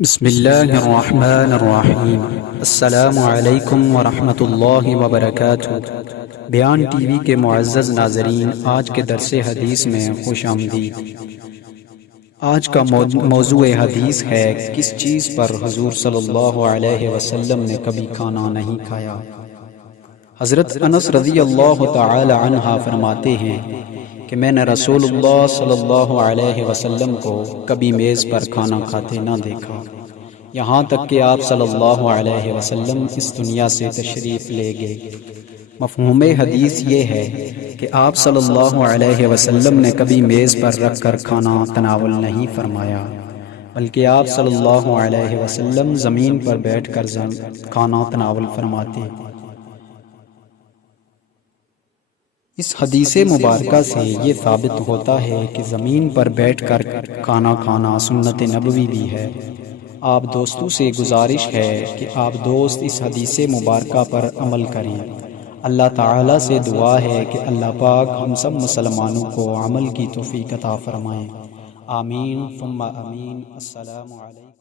بسم اللہ الرحمن الرحیم۔ السلام علیکم ورحمۃ اللہ وبرکاتہ۔ بیان ٹی وی کے معزز ناظرین، آج کے درس حدیث میں خوش آمدید۔ آج کا موضوع حدیث ہے کس چیز پر حضور صلی اللہ علیہ وسلم نے کبھی کھانا نہیں کھایا۔ حضرت انس رضی اللہ تعالی عنہ فرماتے ہیں کہ میں نے رسول اللہ صلی اللہ علیہ وسلم کو کبھی میز پر کھانا کھاتے نہ دیکھا، یہاں تک کہ آپ صلی اللہ علیہ وسلم اس دنیا سے تشریف لے گئے۔ مفہوم حدیث یہ ہے کہ آپ صلی اللہ علیہ وسلم نے کبھی میز پر رکھ کر کھانا تناول نہیں فرمایا، بلکہ آپ صلی اللہ علیہ وسلم زمین پر بیٹھ کر کھانا تناول فرماتے۔ اس حدیث مبارکہ سے یہ ثابت ہوتا ہے کہ زمین پر بیٹھ کر کھانا کھانا سنت نبوی بھی ہے۔ آپ دوستوں سے گزارش ہے کہ آپ دوست اس حدیث مبارکہ پر عمل کریں۔ اللہ تعالیٰ سے دعا ہے کہ اللہ پاک ہم سب مسلمانوں کو عمل کی توفیق عطا فرمائیں۔ آمین ثم آمین۔ السلام علیکم۔